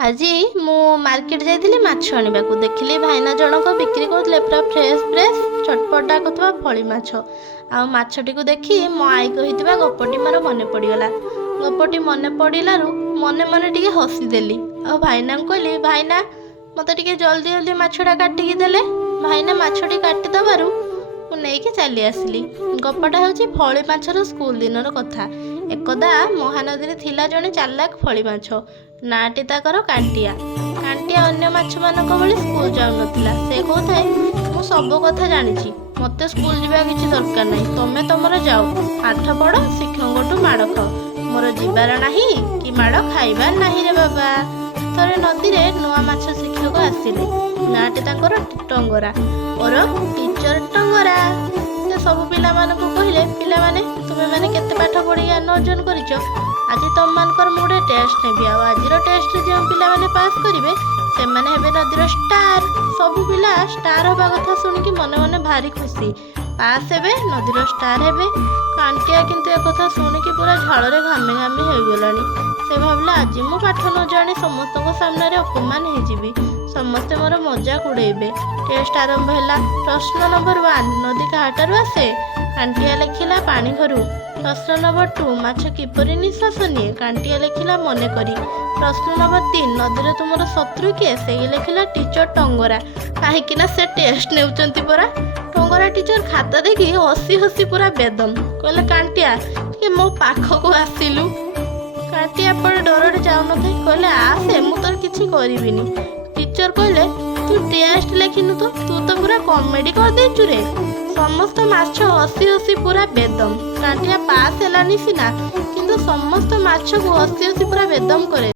ଆଜି ମୁଁ ମାର୍କେଟ ଯାଇଥିଲି ମାଛ ଆଣିବାକୁ। ଦେଖିଲି ଭାଇନା ଜଣକ ବିକ୍ରି କରୁଥିଲେ ପୁରା ଫ୍ରେଶ୍ ଫ୍ରେଶ୍ ଛଟପଟା କରୁଥିବା ଫଳି ମାଛ। ଆଉ ମାଛଟିକୁ ଦେଖି ମୋ ଆଈ କହିଥିବା ଗପଟି ମୋର ମନେ ପଡ଼ିଗଲା। ଗପଟି ମନେ ପଡ଼ିଲାରୁ ମନେ ମନେ ଟିକେ ହସିଦେଲି। ଆଉ ଭାଇନାଙ୍କୁ କହିଲି, ଭାଇନା ମୋତେ ଟିକେ ଜଲ୍ଦି ଜଲ୍ଦି ମାଛଟା କାଟିକି ଦେଲେ। ଭାଇନା ମାଛଟି କାଟିଦେବାରୁ ମୁଁ ନେଇକି ଚାଲି ଆସିଲି। ଗପଟା ହେଉଛି ଫଳି ମାଛର ସ୍କୁଲ ଦିନର କଥା। ଏକଦା ମହାନଦୀରେ ଥିଲା ଜଣେ ଚାଲାକ ଫଳି ମାଛ। ନାଁଟି ତାଙ୍କର କାଣ୍ଟିଆ। କାଣ୍ଟିଆ ଅନ୍ୟ ମାଛମାନଙ୍କ ଭଳି ସ୍କୁଲ ଯାଉନଥିଲା। ସେ କହୁଥାଏ, ମୁଁ ସବୁ କଥା ଜାଣିଛି, ମୋତେ ସ୍କୁଲ ଯିବା କିଛି ଦରକାର ନାହିଁ, ତମେ ତମର ଯାଅ, ପାଠ ପଢ଼, ଶିକ୍ଷକଙ୍କଠୁ ମାଡ଼ ଖାଅ, ମୋର ଯିବାର ନାହିଁ କି ମାଡ଼ ଖାଇବାର ନାହିଁ ରେ ବାବା। ଥରେ ନଦୀରେ ନୂଆ ମାଛ ଶିକ୍ଷକ ଆସିଲେ। ନାଁଟି ତାଙ୍କର ଟଙ୍ଗରା। ମୋର ଟିଚର ଟଙ୍ଗରା। ସେ ସବୁ ପିଲାମାନଙ୍କୁ କହିଲେ, ପିଲାମାନେ ତୁମେମାନେ କେତେ ପାଠ ପଢ଼ି ଜ୍ଞାନ ଅର୍ଜନ କରିଛ, ଆଜି ତମମାନଙ୍କର ମୁଁ ଗୋଟେ ଟେଷ୍ଟ ନେବି। ଆଉ ଆଜିର ଟେଷ୍ଟରେ ଯେଉଁ ପିଲାମାନେ ପାସ୍ କରିବେ ସେମାନେ ହେବେ ନଦୀର ଷ୍ଟାର। ସବୁ ପିଲା ଷ୍ଟାର ହେବା କଥା ଶୁଣିକି ମନେ ମନେ ଭାରି ଖୁସି। ପାସ୍ ହେବେ, ନଦୀର ଷ୍ଟାର ହେବେ। କାଣ୍ଟିଆ କିନ୍ତୁ ଏକଥା ଶୁଣିକି ପୁରା ଝାଳରେ ଘାମି ଘାମି ହୋଇଗଲାଣି। ସେ ଭାବିଲା, ଆଜି ମୁଁ ପାଠ ନ ଜାଣି ସମସ୍ତଙ୍କ ସାମ୍ନାରେ ଅପମାନ ହେଇଯିବି। ସମସ୍ତେ ମୋର ମଜାକ ଉଡ଼େଇବେ। ଟେଷ୍ଟ ଆରମ୍ଭ ହେଲା। ପ୍ରଶ୍ନ ନମ୍ବର 1, ନଦୀ କାହାଠାରୁ ଆସେ? କାଣ୍ଟିଆ ଲେଖିଲା, ପାଣି ଘରୁ। ପ୍ରଶ୍ନ ନମ୍ବର 2, ମାଛ କିପରି ନିଶ୍ୱାସ ନିଏ? କାଣ୍ଟିଆ ଲେଖିଲା, ମନେ କରି। ପ୍ରଶ୍ନ ନମ୍ବର 3, ନଦୀରେ ତୁମର ଶତ୍ରୁ କିଏ? ସେଇ ଲେଖିଲା ଟିଚର ଟଙ୍ଗରା। କାହିଁକିନା ସେ ଟେଷ୍ଟ ନେଉଛନ୍ତି ପରା। ଟଙ୍ଗରା ଟିଚର ଖାତା ଦେଖି ହସି ହସି ପୁରା ବେଦମ। କହିଲେ, କାଣ୍ଟିଆ ଟିକେ ମୋ ପାଖକୁ ଆସିଲୁ। କାଣ୍ଟିଆ ଏପଟେ ଡରରେ ଯାଉନଥାଏ। କହିଲେ, ଆସେ, ମୁଁ ତୋର କିଛି କରିବିନି। ଟିଚର କହିଲେ, ତୁ ଟେଷ୍ଟ ଲେଖିନୁ ତ, ତୁ ତ ପୁରା କମେଡି କରିଦେଇଛୁ ରେ। ସମସ୍ତ ମାଛ ହସି ହସି ପୁରା ବେଦମ। କାଣ୍ଟିଆ ପାସ୍ ହେଲାନି ସିନା, କିନ୍ତୁ ସମସ୍ତ ମାଛକୁ ହସି ହସି ପୁରା ବେଦମ କରେ।